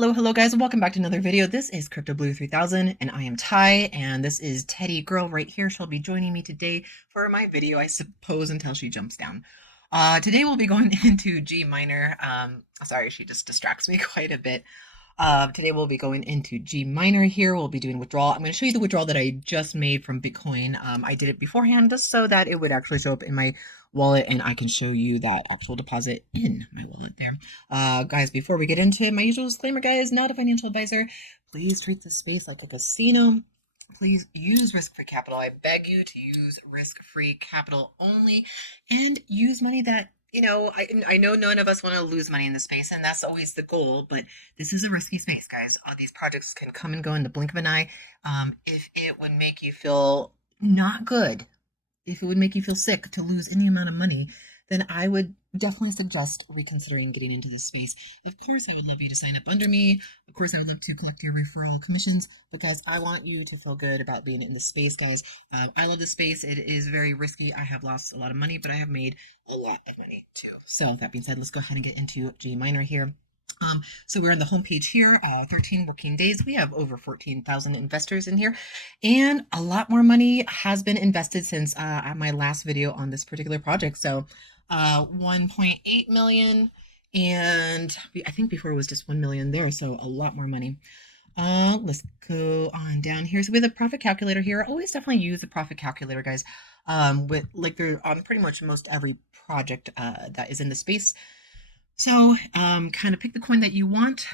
Hello guys, and welcome back to another video. This is Crypto Blue 3000 and I am Ty, and this is Teddy Girl right here. She'll be joining me today for my video, I suppose, until she jumps down. Today we'll be going into GMiner. Sorry, she just distracts me quite a bit. Today we'll be going into GMiner here. We'll be doing withdrawal. I'm going to show you the withdrawal that I just made from Bitcoin. I did it beforehand just so that it would actually show up in my wallet and I can show you that actual deposit in my wallet there. Guys, before we get into it, my usual disclaimer, guys, not a financial advisor. Please treat this space like a casino. Please use risk-free capital. I beg you to use risk-free capital only and use money that, I know none of us want to lose money in this space, and that's always the goal, but this is a risky space, guys. All these projects can come and go in the blink of an eye. If it would make you feel not good, if it would make you feel sick to lose any amount of money, then I would definitely suggest reconsidering getting into this space. Of course, I would love you to sign up under me. Of course, I would love to collect your referral commissions, but guys, I want you to feel good about being in this space, guys. I love this space. It is very risky. I have lost a lot of money, but I have made a lot of money too. So that being said, let's go ahead and get into GMiner here. So we're on the homepage here, 13 working days. We have over 14,000 investors in here, and a lot more money has been invested since my last video on this particular project. So 1.8 million, and I think before it was just 1 million there, so a lot more money. Let's go on down here. So we have the profit calculator here. Always definitely use the profit calculator, guys. With like they're on pretty much most every project that is in the space. So kind of pick the coin that you want,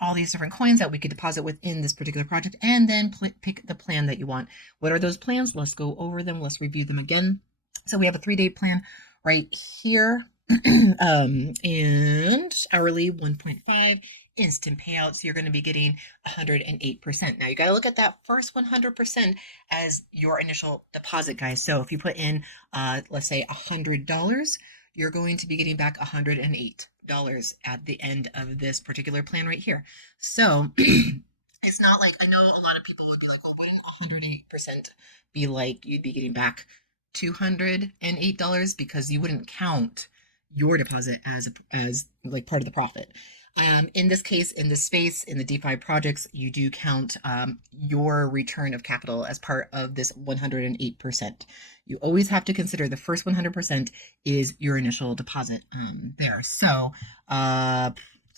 all these different coins that we could deposit within this particular project, and then pick the plan that you want. What are those plans? Let's go over them. Let's review them again. So we have a 3-day plan right here, and hourly 1.5, instant payouts. You're going to be getting 108%. Now you got to look at that first 100% as your initial deposit, guys. So if you put in, let's say $100, you're going to be getting back $108 at the end of this particular plan right here. So it's not like, I know a lot of people would be like, well, wouldn't 108% be like you'd be getting back $208 because you wouldn't count your deposit as like part of the profit. In this case, in this space, in the DeFi projects, you do count your return of capital as part of this 108%. You always have to consider the first 100% is your initial deposit there. So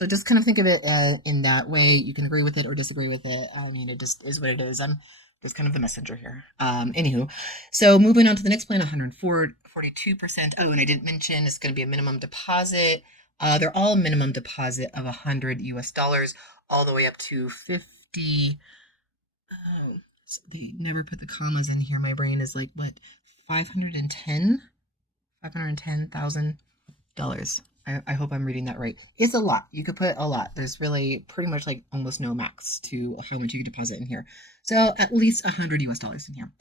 just kind of think of it in that way. You can agree with it or disagree with it. I mean, it just is what it is. I'm just kind of the messenger here. Anywho, so moving on to the next plan, 142%. Oh, and I didn't mention it's going to be a minimum deposit. They're all minimum deposit of $100 all the way up to 50. So they never put the commas in here. My brain is like, what, $510,000. I hope I'm reading that right. It's a lot. You could put a lot. There's really pretty much like almost no max to how much you can deposit in here. So at least $100 in here.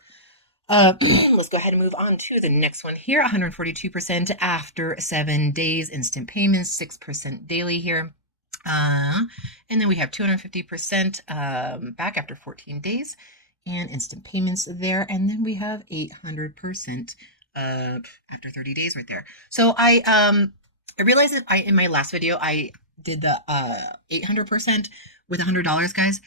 Let's go ahead and move on to the next one here. 142% after 7 days, instant payments, 6% daily here. And then we have 250% back after 14 days and instant payments there. And then we have 800% after 30 days right there. So I realized that in my last video, I did the 800% with $100, guys.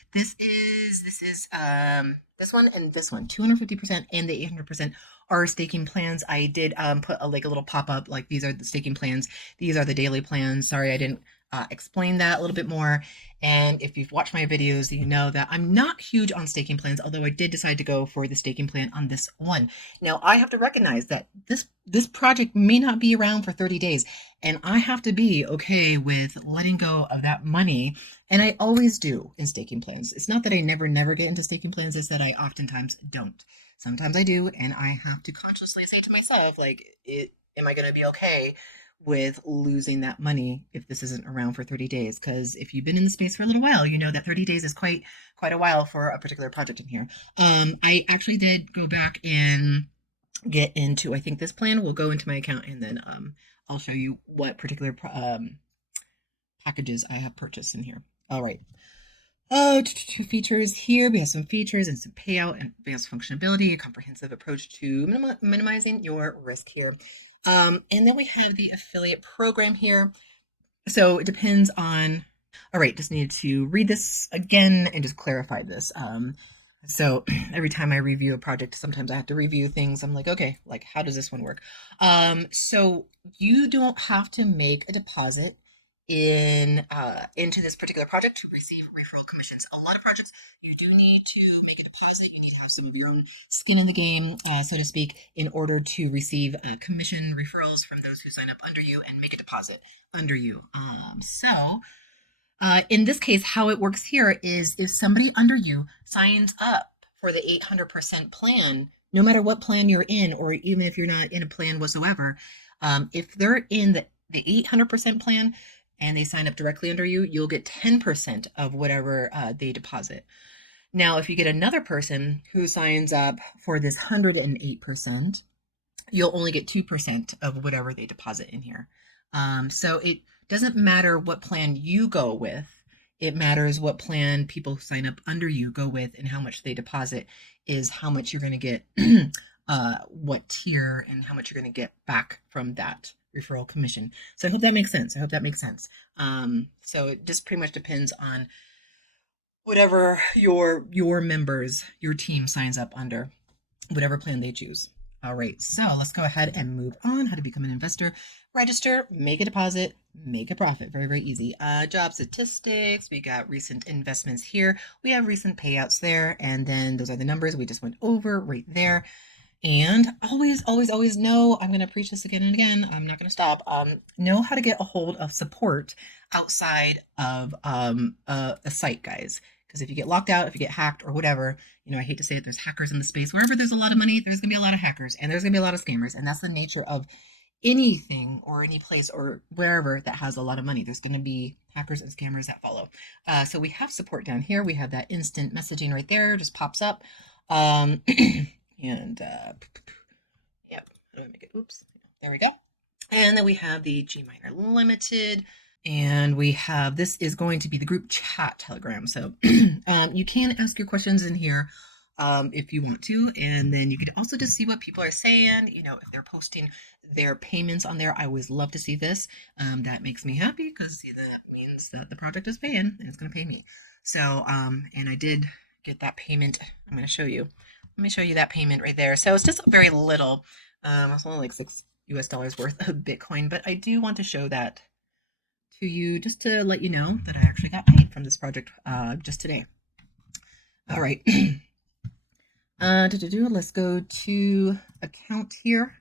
This one and this one, 250% and the 800% are staking plans. I did put a little pop-up, like these are the staking plans. These are the daily plans. Sorry, I didn't explain that a little bit more. And if you've watched my videos, you know that I'm not huge on staking plans, although I did decide to go for the staking plan on this one. Now, I have to recognize that this project may not be around for 30 days, and I have to be okay with letting go of that money. And I always do in staking plans. It's not that I never get into staking plans. It's that I oftentimes don't. Sometimes I do, and I have to consciously say to myself, like, am I going to be okay with losing that money if this isn't around for 30 days? Because if you've been in the space for a little while, you know that 30 days is quite a while for a particular project in here. I actually did go back and get into, I think this plan will go into my account, and then I'll show you what particular packages I have purchased in here. All right. Features here. We have some features and some payout and advanced functionality, a comprehensive approach to minimizing your risk here. And then we have the affiliate program here. So it depends on All right, just needed to read this again and just clarify this. So every time I review a project, sometimes I have to review things. I'm like, okay, like how does this one work? So you don't have to make a deposit into this particular project to receive referral commissions. A lot of projects you do need to make a deposit. You need to have some of your own skin in the game, so to speak, in order to receive commission referrals from those who sign up under you and make a deposit under you. In this case, how it works here is if somebody under you signs up for the 800% plan, no matter what plan you're in, or even if you're not in a plan whatsoever, if they're in the 800% plan and they sign up directly under you, you'll get 10% of whatever they deposit. Now, if you get another person who signs up for this 108%, you'll only get 2% of whatever they deposit in here. So it doesn't matter what plan you go with. It matters what plan people who sign up under you go with, and how much they deposit is how much you're going to get, what tier, and how much you're going to get back from that referral commission. So I hope that makes sense. So it just pretty much depends on whatever your members, your team signs up under, whatever plan they choose. All right, so let's go ahead and move on. How to become an investor. Register, make a deposit, make a profit. Very, very easy. Job statistics, we got recent investments here. We have recent payouts there, and then those are the numbers we just went over right there. And always, always, always know, I'm going to preach this again and again. I'm not going to stop. Know how to get a hold of support outside of a site, guys. Because if you get locked out, if you get hacked or whatever, I hate to say it, there's hackers in the space. Wherever there's a lot of money, there's going to be a lot of hackers, and there's going to be a lot of scammers. And that's the nature of anything or any place or wherever that has a lot of money. There's going to be hackers and scammers that follow. So we have support down here. We have that instant messaging right there, just pops up. And yep, how do I make it? Oops, there we go. And then we have the GMiner Limited. And we have, this is going to be the group chat Telegram. So you can ask your questions in here if you want to. And then you could also just see what people are saying, if they're posting their payments on there. I always love to see this. That makes me happy because that means that the project is paying and it's going to pay me. So, and I did get that payment. I'm going to show you. Let me show you that payment right there. So it's just very little. It's only like $6 worth of Bitcoin, but I do want to show that to you just to let you know that I actually got paid from this project just today. All right. Let's go to account here.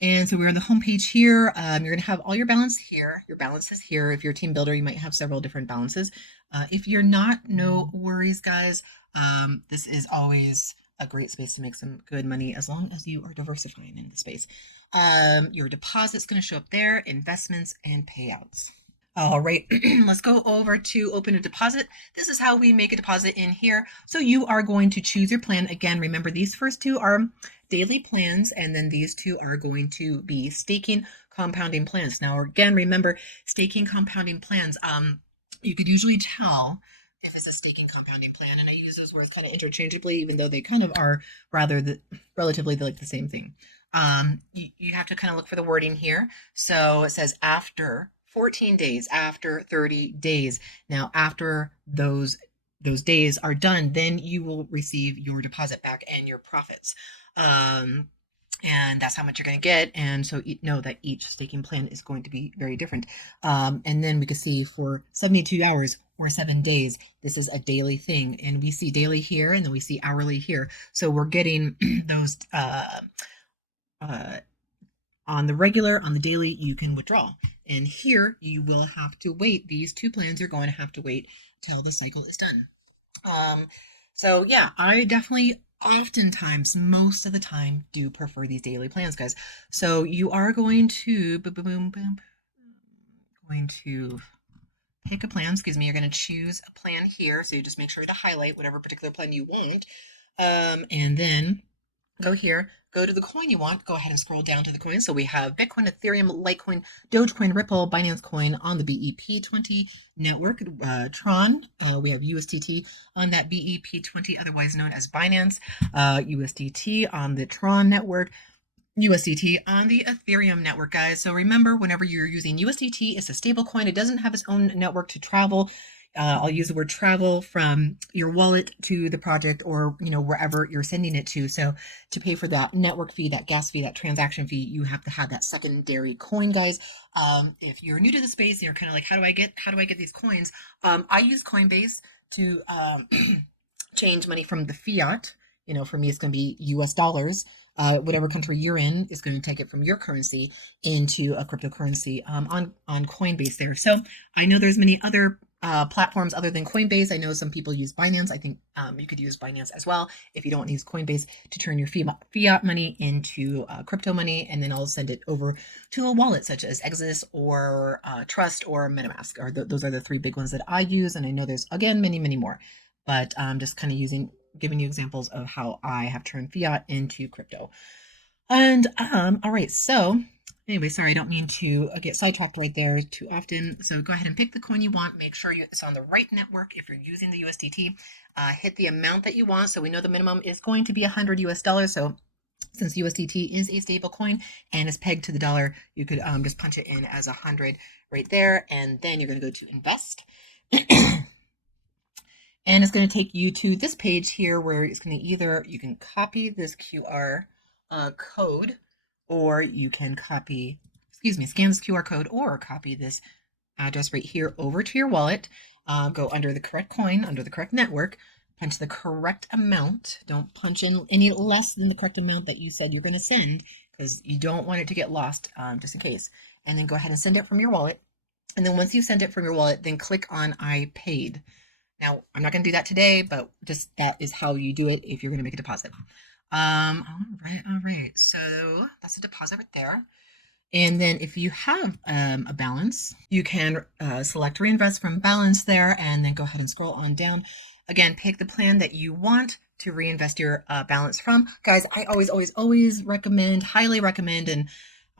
And so we're on the home page here. You're going to have all your balance here. Your balance is here. If you're a team builder, you might have several different balances. If you're not, no worries, guys. This is always a great space to make some good money as long as you are diversifying in the space. Your deposit's going to show up there, investments and payouts. All right, let's go over to open a deposit. This is how we make a deposit in here. So you are going to choose your plan. Again, remember these first two are daily plans, and then these two are going to be staking compounding plans. Now, again, remember staking compounding plans. You could usually tell if it's a staking compounding plan, and I use those words kind of interchangeably, even though they kind of are relatively like the same thing. You have to kind of look for the wording here. So it says after 14 days, after 30 days. Now, after those days are done, then you will receive your deposit back and your profits. And that's how much you're going to get. And so know that each staking plan is going to be very different. And then we can see for 72 hours or 7 days, this is a daily thing. And we see daily here, and then we see hourly here. So we're getting those on the regular, on the daily, you can withdraw. And here you will have to wait. These two plans, you're going to have to wait till the cycle is done. So yeah, I definitely oftentimes, most of the time, do prefer these daily plans, guys. So you are going to going to pick a plan. You're going to choose a plan here. So you just make sure to highlight whatever particular plan you want. And then go here, go to the coin you want, go ahead and scroll down to the coin. So we have Bitcoin, Ethereum, Litecoin, Dogecoin, Ripple, Binance Coin on the BEP20 network, Tron, we have USDT on that BEP20, otherwise known as Binance, USDT on the Tron network, USDT on the Ethereum network, guys. So remember, whenever you're using USDT, it's a stable coin. It doesn't have its own network to travel. I'll use the word travel from your wallet to the project, or wherever you're sending it to. So to pay for that network fee, that gas fee, that transaction fee, you have to have that secondary coin, guys. If you're new to the space and you're kind of like, how do I get these coins? I use Coinbase to change money from the fiat. For me, it's going to be US dollars. Whatever country you're in is going to take it from your currency into a cryptocurrency on Coinbase there. So I know there's many other platforms other than Coinbase. I know some people use Binance. I think you could use Binance as well if you don't use Coinbase to turn your fiat money into crypto money, and then I'll send it over to a wallet such as Exodus or Trust or MetaMask. Or those are the three big ones that I use, and I know there's again many, many more. But just kind of giving you examples of how I have turned fiat into crypto. And all right, so anyway, sorry, I don't mean to get sidetracked right there too often. So go ahead and pick the coin you want. Make sure it's on the right network if you're using the USDT. Hit the amount that you want. So we know the minimum is going to be $100. So since USDT is a stable coin and is pegged to the dollar, you could just punch it in as 100 right there. And then you're going to go to invest. And it's going to take you to this page here where it's going to you can copy this QR code, or you can scan this QR code, or copy this address right here over to your wallet. Go under the correct coin, under the correct network, punch the correct amount. Don't punch in any less than the correct amount that you said you're going to send, because you don't want it to get lost, just in case. And then go ahead and send it from your wallet. And then once you send it from your wallet, then click on I paid. Now, I'm not going to do that today, but just that is how you do it if you're going to make a deposit. All right. So that's a deposit right there. And then if you have a balance, you can select reinvest from balance there, and then go ahead and scroll on down. Again, pick the plan that you want to reinvest your balance from. Guys, I always recommend, highly recommend, and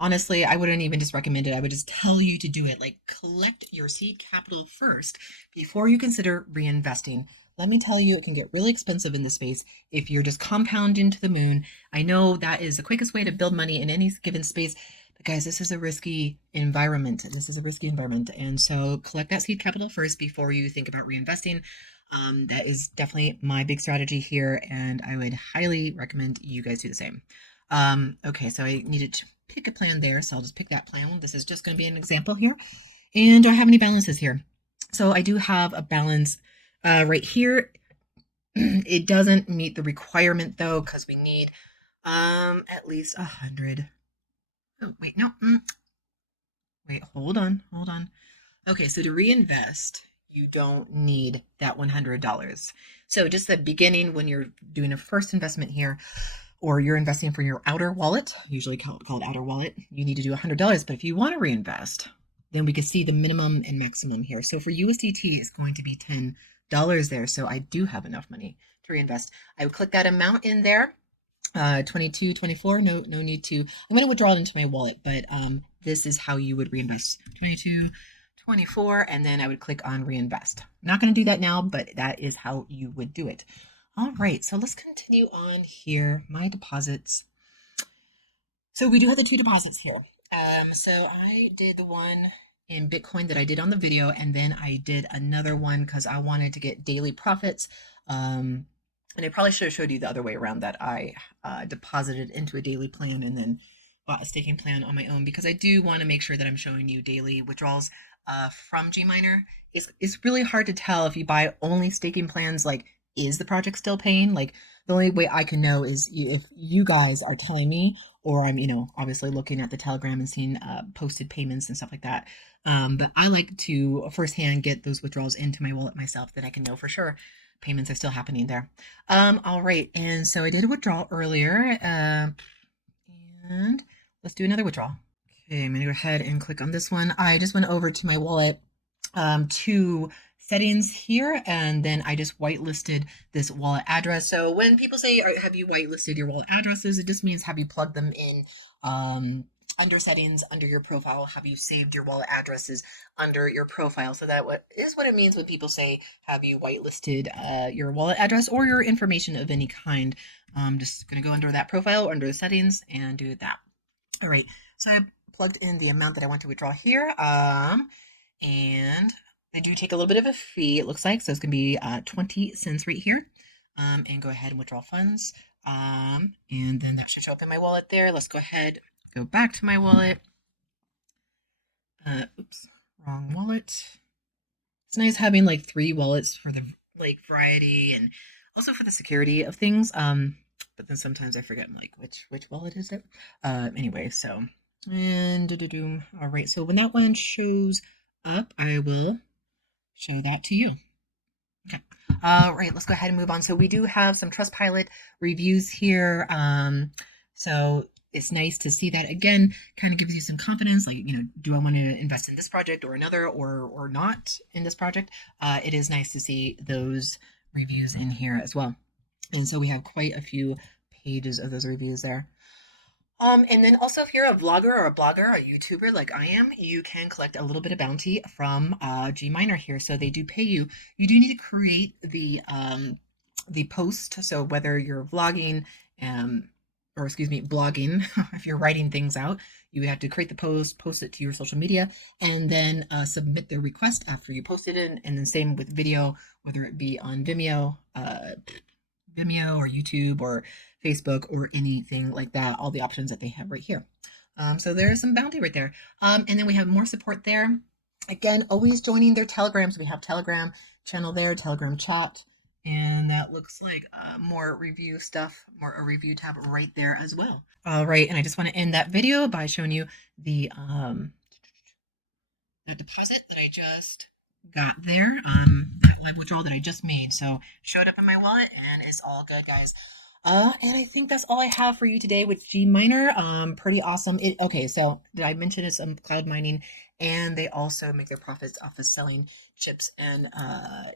honestly, I wouldn't even just recommend it. I would just tell you to do it. Like, collect your seed capital first before you consider reinvesting. Let me tell you, it can get really expensive in this space if you're just compounding to the moon. I know that is the quickest way to build money in any given space. But guys, this is a risky environment. And so collect that seed capital first before you think about reinvesting. That is definitely my big strategy here, and I would highly recommend you guys do the same. Okay, so I needed to pick a plan there, so I'll just pick that plan. This is just going to be an example here. And do I have any balances here? So I do have a balance right here. It doesn't meet the requirement though, because we need at least 100. Oh, wait, no. Wait, hold on. Okay, so to reinvest, you don't need that $100. So just the beginning, when you're doing a first investment here, or you're investing for your outer wallet, usually called outer wallet, you need to do $100. But if you want to reinvest, then we can see the minimum and maximum here. So for USDT, it's going to be $10 there. So I do have enough money to reinvest. I would click that amount in there, 22, 24. No need to. I'm going to withdraw it into my wallet, but this is how you would reinvest. 22, 24, and then I would click on reinvest. I'm not going to do that now, but that is how you would do it. All right, so let's continue on here. My deposits. So we do have the two deposits here. So I did the one in Bitcoin that I did on the video, and then I did another one because I wanted to get daily profits. And I probably should have showed you the other way around, that I deposited into a daily plan and then bought a staking plan on my own, because I do want to make sure that I'm showing you daily withdrawals from GMiner. It's really hard to tell if you buy only staking plans, like, is the project still paying? Like, the only way I can know is if you guys are telling me, or I'm, obviously looking at the Telegram and seeing posted payments and stuff like that. But I like to firsthand get those withdrawals into my wallet myself, that I can know for sure payments are still happening there. All right, and so I did a withdrawal earlier, and let's do another withdrawal. Okay, I'm gonna go ahead and click on this one. I just went over to my wallet to settings here, and then I just whitelisted this wallet address. So when people say, have you whitelisted your wallet addresses, it just means, have you plugged them in under settings, under your profile? Have you saved your wallet addresses under your profile? So that is what it means when people say, have you whitelisted your wallet address or your information of any kind. I'm just going to go under that profile or under the settings and do that. All right, so I plugged in the amount that I want to withdraw here. And they do take a little bit of a fee, it looks like. So it's gonna be 20 cents right here. And go ahead and withdraw funds. And then that should show up in my wallet there. Let's go ahead, go back to my wallet. Oops, wrong wallet. It's nice having like 3 wallets for the like variety and also for the security of things. But then sometimes I forget like which wallet is it. Anyway, so and all right. So when that one shows up, I will show that to you. Okay. All right, let's go ahead and move on. So we do have some Trustpilot reviews here. So it's nice to see that again, kind of gives you some confidence. Like, you know, do I want to invest in this project or another, or not in this project? It is nice to see those reviews in here as well. And so we have quite a few pages of those reviews there. And then also if you're a vlogger or a blogger, a YouTuber like I am, you can collect a little bit of bounty from GMiner here. So they do pay you. You do need to create the post. So whether you're vlogging, or excuse me, blogging, if you're writing things out, you have to create the post it to your social media, and then submit the request after you posted it. And then same with video, whether it be on Vimeo, or YouTube or Facebook or anything like that, all the options that they have right here. So there's some bounty right there. And then we have more support there. Again, always joining their Telegram. So we have Telegram channel there, Telegram chat, and that looks like more review stuff, more a review tab right there as well. All right, and I just want to end that video by showing you the deposit that I just got there, that live withdrawal that I just made. So showed up in my wallet and it's all good, guys. And I think that's all I have for you today with GMiner. Pretty awesome. Okay, so did I mention it's cloud mining, and they also make their profits off of selling chips and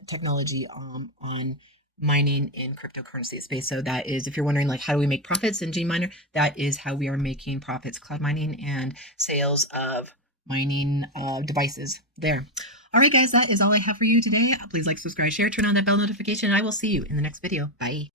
technology on mining in cryptocurrency space. So that is, if you're wondering like how do we make profits in GMiner, that is how we are making profits, cloud mining and sales of mining devices there. All right, guys, that is all I have for you today. Please like, subscribe, share, turn on that bell notification, and I will see you in the next video. Bye.